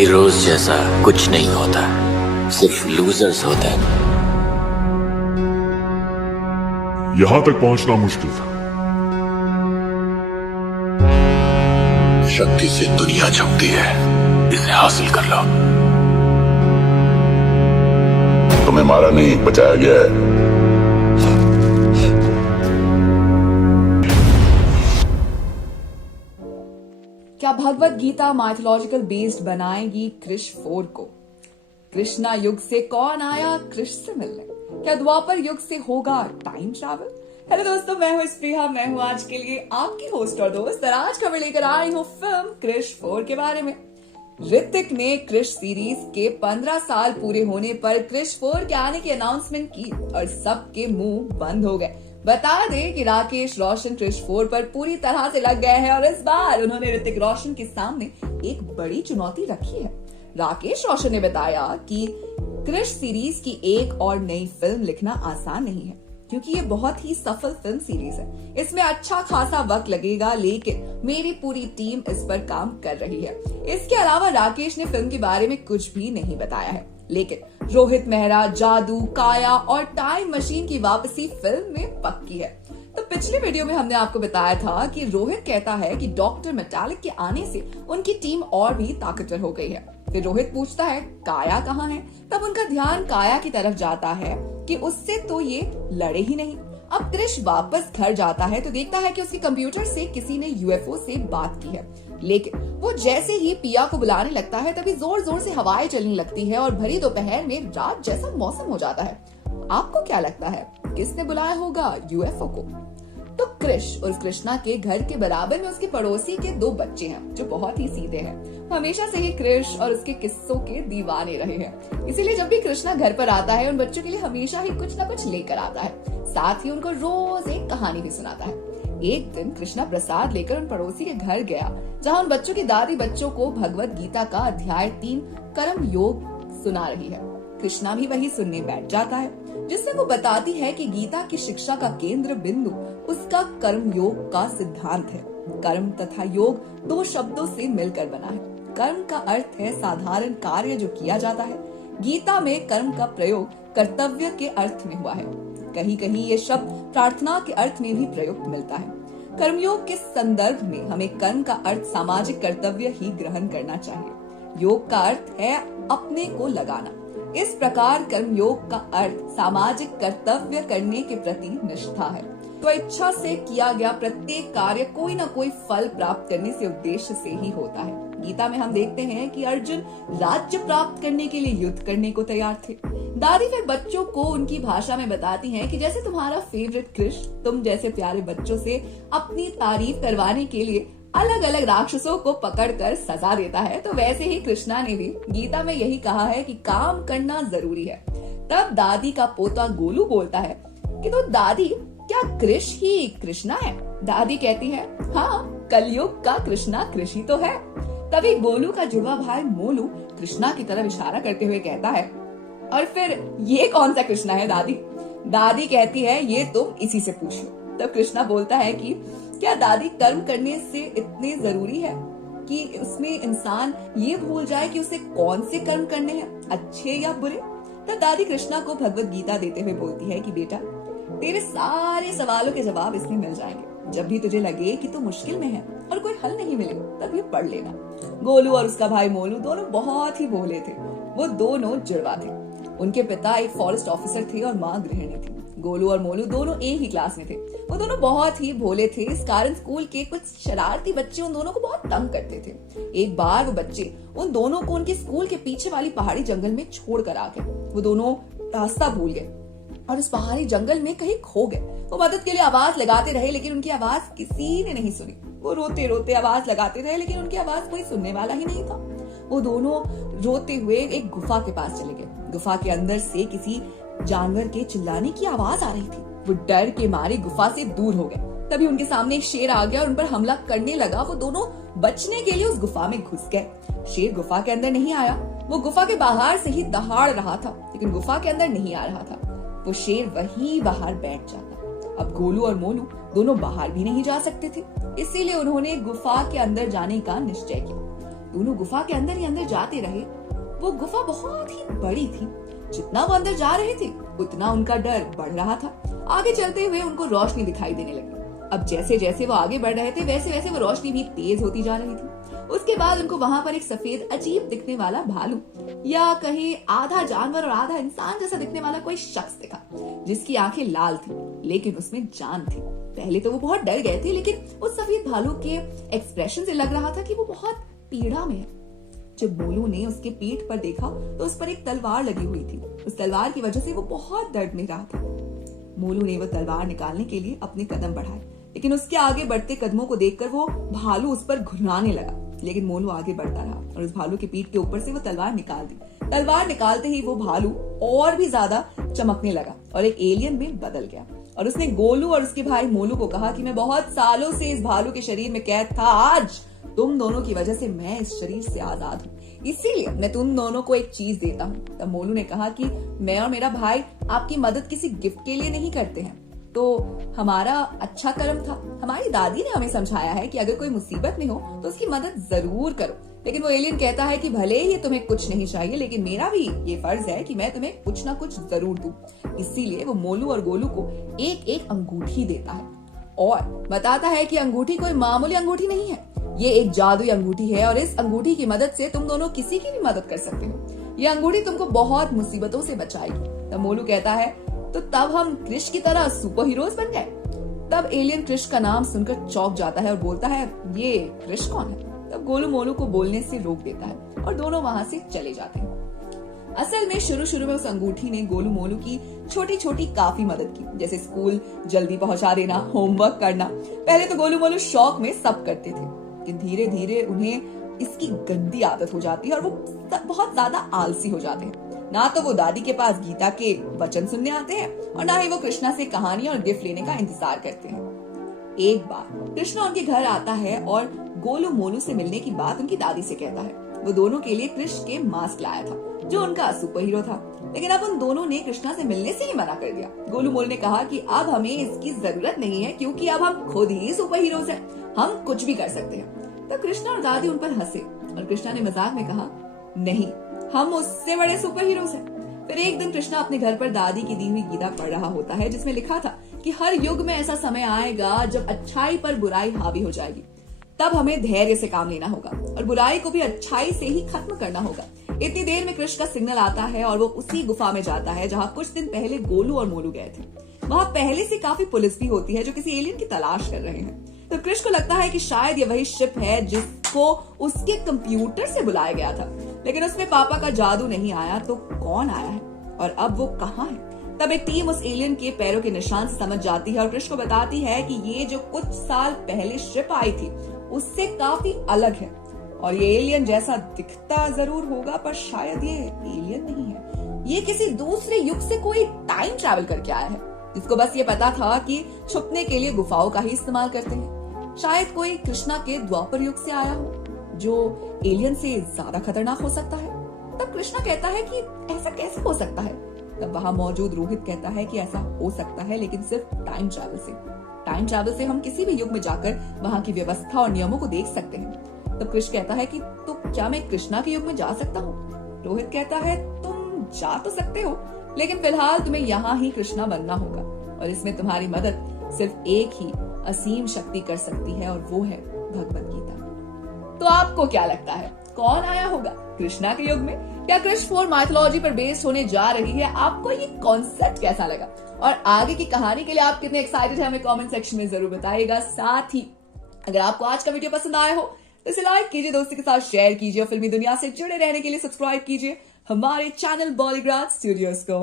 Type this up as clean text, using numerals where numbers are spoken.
Heroes जैसा कुछ नहीं होता, सिर्फ लूजर्स होते हैं। यहां तक पहुंचना मुश्किल था। शक्ति से दुनिया झुकती है, इसे हासिल कर लो। तुम्हें मारा नहीं, बचाया गया है। क्या भगवत गीता माइथोलॉजिकल बेस्ड बनाएगी क्रिश 4 को? कृष्णा युग से कौन आया कृष्ण से मिलने? क्या द्वापर युग से होगा टाइम ट्रैवल? हेलो दोस्तों, मैं हूं स्प्रिया, मैं हूं आज के लिए आपकी होस्ट और दोस्त। और आज खबर लेकर आ रही हूं फिल्म क्रिश 4 के बारे में। ऋतिक ने क्रिश सीरीज के 15 साल पूरे होने पर क्रिश 4 के आने की अनाउंसमेंट की और सबके मुंह बंद हो गए। बता दें कि राकेश रोशन क्रिश 4 पर पूरी तरह से लग गए हैं और इस बार उन्होंने ऋतिक रोशन के सामने एक बड़ी चुनौती रखी है। राकेश रोशन ने बताया कि क्रिश सीरीज की एक और नई फिल्म लिखना आसान नहीं है, क्योंकि ये बहुत ही सफल फिल्म सीरीज है। इसमें अच्छा खासा वक्त लगेगा, लेकिन मेरी पूरी टीम इस पर काम कर रही है। इसके अलावा राकेश ने फिल्म के बारे में कुछ भी नहीं बताया है, लेकिन रोहित मेहरा, जादू, काया और टाइम मशीन की वापसी फिल्म में पक्की है। तो पिछले वीडियो में हमने आपको बताया था कि रोहित कहता है कि डॉक्टर मेटालिक के आने से उनकी टीम और भी ताकतवर हो गई है। फिर रोहित पूछता है काया कहाँ है? तब उनका ध्यान काया की तरफ जाता है कि उससे तो ये लड़े ही नहीं। अब क्रिश वापस घर जाता है तो देखता है कि उसके कंप्यूटर से किसी ने यूएफओ से बात की है, लेकिन वो जैसे ही पिया को बुलाने लगता है तभी जोर जोर से हवाएं चलने लगती है और भरी दोपहर में रात जैसा मौसम हो जाता है। आपको क्या लगता है किसने बुलाया होगा यूएफओ को? तो क्रिश और कृष्णा के घर के बराबर में उसके पड़ोसी के 2 बच्चे हैं जो बहुत ही सीधे हैं। हमेशा से ही क्रिश और उसके किस्सों के दीवाने रहे हैं, इसीलिए जब भी कृष्णा घर पर आता है उन बच्चों के लिए हमेशा ही कुछ न कुछ लेकर आता है। साथ ही उनको रोज एक कहानी भी सुनाता है। एक दिन कृष्णा प्रसाद लेकर उन पड़ोसी के घर गया, जहाँ उन बच्चों की दादी बच्चों को भगवत गीता का अध्याय 3 कर्म योग सुना रही है। कृष्णा भी वही सुनने बैठ जाता है, जिससे वो बताती है कि गीता की शिक्षा का केंद्र बिंदु उसका कर्म योग का सिद्धांत है। कर्म तथा योग 2 शब्दों से मिलकर बना है। कर्म का अर्थ है साधारण कार्य जो किया जाता है। गीता में कर्म का प्रयोग कर्तव्य के अर्थ में हुआ है। कहीं कहीं ये शब्द प्रार्थना के अर्थ में भी प्रयुक्त मिलता है। कर्मयोग के संदर्भ में हमें कर्म का अर्थ सामाजिक कर्तव्य ही ग्रहण करना चाहिए। योग का अर्थ है अपने को लगाना। इस प्रकार कर्मयोग का अर्थ सामाजिक कर्तव्य करने के प्रति निष्ठा है। तो इच्छा से किया गया प्रत्येक कार्य कोई न कोई फल प्राप्त करने से उद्देश्य से ही होता है। गीता में हम देखते हैं कि अर्जुन राज्य प्राप्त करने के लिए युद्ध करने को तैयार थे। दादी फिर बच्चों को उनकी भाषा में बताती हैं कि जैसे तुम्हारा फेवरेट कृष्ण तुम जैसे प्यारे बच्चों से अपनी तारीफ करवाने के लिए अलग अलग राक्षसों को पकड़कर सजा देता है, तो वैसे ही कृष्णा ने भी गीता में यही कहा है कि काम करना जरूरी है। तब दादी का पोता गोलू बोलता है कि तो दादी, क्या कृष ही कृष्णा है? दादी कहती है हाँ, कलयुग का कृष्णा कृषि तो है। तभी गोलू का जुड़वा भाई मोलू कृष्णा की तरफ इशारा करते हुए कहता है, और फिर ये कौन सा कृष्णा है दादी? दादी कहती है ये तुम इसी से पूछ लो। तब कृष्णा बोलता है कि क्या दादी, कर्म करने से इतने जरूरी है कि उसमें इंसान ये भूल जाए कि उसे कौन से कर्म करने हैं, अच्छे या बुरे? तब दादी कृष्णा को भगवत गीता देते हुए बोलती है कि बेटा, तेरे सारे सवालों के जवाब इसमें मिल जाएंगे। जब भी तुझे लगे कि तू मुश्किल में है और कोई हल नहीं मिले, तब ये पढ़ लेना। गोलू और उसका भाई मोलू दोनों बहुत ही भोले थे। वो दोनों जुड़वा थे। उनके पिता एक फॉरेस्ट ऑफिसर थे और माँ गृहिणी थी। गोलू और मोलू दोनों एक ही क्लास में थे। वो दोनों बहुत ही भोले थे, इस कारण स्कूल के कुछ शरारती बच्चे उन दोनों को बहुत तंग करते थे। एक बार वो बच्चे उन दोनों को उनके स्कूल के पीछे वाली पहाड़ी जंगल में छोड़ कर आ गए। वो दोनों रास्ता भूल गए और उस पहाड़ी जंगल में कहीं खो गए। वो मदद के लिए आवाज लगाते रहे, लेकिन उनकी आवाज किसी ने नहीं सुनी। वो रोते रोते आवाज लगाते रहे, लेकिन उनकी आवाज कोई सुनने वाला ही नहीं था। वो दोनों रोते हुए एक गुफा के पास चले गए। गुफा के अंदर से किसी जानवर के चिल्लाने की आवाज आ रही थी। वो डर के मारे गुफा से दूर हो गए। तभी उनके सामने एक शेर आ गया और उन पर हमला करने लगा। वो दोनों बचने के लिए उस गुफा में घुस गए। शेर गुफा के अंदर नहीं आया। वो गुफा के बाहर से ही दहाड़ रहा था, लेकिन गुफा के अंदर नहीं आ रहा था। वो शेर वहीं बाहर बैठ जाता। अब गोलू और मोलू दोनों बाहर भी नहीं जा सकते थे, इसीलिए उन्होंने गुफा के अंदर जाने का निश्चय किया। दोनों गुफा के अंदर ही अंदर जाते रहे। वो गुफा बहुत ही बड़ी थी। जितना वो अंदर जा रहे थे उतना उनका डर बढ़ रहा था। आगे चलते हुए उनको रोशनी दिखाई देने लगी। अब जैसे जैसे वो आगे बढ़ रहे थे वैसे वैसे वो रोशनी भी तेज होती जा रही थी। उसके बाद उनको वहां पर एक सफेद अजीब दिखने वाला भालू या कहीं आधा जानवर और आधा इंसान जैसा दिखने वाला कोई शख्स दिखा, जिसकी आंखें लाल थी लेकिन उसमें जान थी। पहले तो वो बहुत डर गए थे, लेकिन उस सफेद भालू के एक्सप्रेशन से लग रहा था कि वो बहुत पीड़ा में है। जब मोलू ने उसके पीठ पर देखा तो उस पर एक तलवार लगी हुई थी। उस तलवार की वजह से वो बहुत दर्द में रहा था। मोलू ने वो तलवार निकालने के लिए अपने कदम बढ़ाए, लेकिन उसके आगे बढ़ते कदमों को देखकर वो भालू उस पर घुराने लगा। लेकिन मोलू आगे बढ़ता रहा और उस भालू के पीठ के ऊपर से वो तलवार निकाल दी। तलवार निकालते ही वो भालू और भी ज्यादा चमकने लगा और एक एलियन में बदल गया। और उसने गोलू और उसके भाई मोलू को कहा कि मैं बहुत सालों से इस भालू के शरीर में कैद था, आज तुम दोनों की वजह से मैं इस शरीर से आजाद हूँ, इसीलिए मैं तुम दोनों को एक चीज देता हूँ। तब मोलू ने कहा कि मैं और मेरा भाई आपकी मदद किसी गिफ्ट के लिए नहीं करते हैं, तो हमारा अच्छा कर्म था। हमारी दादी ने हमें समझाया है कि अगर कोई मुसीबत में हो तो उसकी मदद जरूर करो। लेकिन वो एलियन कहता है कि भले ही तुम्हें कुछ नहीं चाहिए, लेकिन मेरा भी ये फर्ज है कि मैं तुम्हें कुछ ना कुछ जरूर दूं। इसीलिए वो मोलू और गोलू को एक एक अंगूठी देता है और बताता है कि अंगूठी कोई मामूली अंगूठी नहीं है, ये एक जादुई अंगूठी है और इस अंगूठी की मदद से तुम दोनों किसी की भी मदद कर सकते हो। ये अंगूठी तुमको बहुत मुसीबतों से बचाएगी। तब मोलू कहता है तो तब हम क्रिश की तरह सुपर हीरोज बन गए। तब एलियन क्रिश का नाम सुनकर चौंक जाता है और बोलता है ये क्रिश कौन है। तब गोलू मोलू को बोलने से रोक देता है और दोनों वहां से चले जाते हैं। असल में शुरू में उस अंगूठी ने गोलू मोलू की छोटी छोटी काफी मदद की, जैसे स्कूल जल्दी पहुंचा देना, होमवर्क करना। पहले तो गोलू मोलू शौक में सब करते थे, लेकिन धीरे धीरे उन्हें इसकी गंदी आदत हो जाती है और वो बहुत ज्यादा आलसी हो जाते हैं। ना तो वो दादी के पास गीता के वचन सुनने आते हैं और ना ही वो कृष्णा से कहानी और गिफ्ट लेने का इंतजार करते हैं। एक बार कृष्णा उनके घर आता है और गोलू मोलू से मिलने की बात उनकी दादी से कहता है। वो दोनों के लिए कृष के मास्क लाया था जो उनका सुपर हीरो था, लेकिन अब उन दोनों ने कृष्णा से मिलने से ही मना कर दिया। गोलू मोलू ने कहा कि अब हमें इसकी जरूरत नहीं है क्योंकि अब हम खुद ही सुपर हीरोज हैं, हम कुछ भी कर सकते हैं। तब कृष्णा और दादी उन पर हंसे और कृष्णा ने मजाक में कहा नहीं, हम उससे बड़े सुपर हीरोज हैं। फिर एक दिन कृष्णा अपने घर पर दादी की दी हुई गीता पढ़ रहा होता है, जिसमें लिखा था कि हर युग में ऐसा समय आएगा जब अच्छाई पर बुराई हावी हो जाएगी। तब हमें धैर्य से काम लेना होगा और बुराई को भी अच्छाई से ही खत्म करना होगा। इतनी देर में कृष्ण का सिग्नल आता है और वो उसी गुफा में जाता है जहाँ कुछ दिन पहले गोलू और मोलू गए थे। वहाँ पहले से काफी पुलिस भी होती है जो किसी एलियन की तलाश कर रहे हैं। तो कृष्ण को लगता है कि शायद ये वही शिप है जिसको उसके कंप्यूटर से बुलाया गया था, लेकिन उसमें पापा का जादू नहीं आया। तो कौन आया है और अब वो कहाँ है? तब एक टीम उस एलियन के पैरों के निशान से समझ जाती है और कृष्ण को बताती है कि ये जो कुछ साल पहले शिप आई थी उससे काफी अलग है और ये एलियन जैसा दिखता जरूर होगा पर शायद ये एलियन नहीं है, ये किसी दूसरे युग से कोई टाइम ट्रैवल करके आया है जिसको बस ये पता था कि छुपने के लिए गुफाओं का ही इस्तेमाल करते हैं। शायद कोई कृष्णा के द्वापर युग से आया हो जो एलियन से ज्यादा खतरनाक हो सकता है। तब कृष्णा कहता है कि ऐसा कैसे हो सकता है। तब वहां मौजूद रोहित कहता है कि ऐसा हो सकता है लेकिन सिर्फ टाइम ट्रैवल से। टाइम ट्रैवल से हम किसी भी युग में जाकर वहां की व्यवस्था और नियमों को देख सकते हैं। तब कृष्ण कहता है कि तो क्या मैं कृष्णा के युग में जा सकता हूँ? रोहित कहता है तुम जा तो सकते हो लेकिन फिलहाल तुम्हें यहाँ ही कृष्णा बनना होगा और इसमें तुम्हारी मदद सिर्फ एक ही असीम शक्ति कर सकती है और वो है भगवत गीता। तो आपको क्या लगता है कौन आया होगा कृष्णा के युग में? क्या क्रिश 4 माइथोलॉजी पर बेस्ड होने जा रही है? आपको ये कॉन्सेप्ट कैसा लगा और आगे की कहानी के लिए आप कितने एक्साइटेड हैं हमें कमेंट सेक्शन में जरूर बताइएगा। साथ ही अगर आपको आज का वीडियो पसंद आया हो तो इसे लाइक कीजिए, दोस्तों के साथ शेयर कीजिए और फिल्मी दुनिया से जुड़े रहने के लिए सब्सक्राइब कीजिए हमारे चैनल बॉलीग्राज स्टूडियोज को।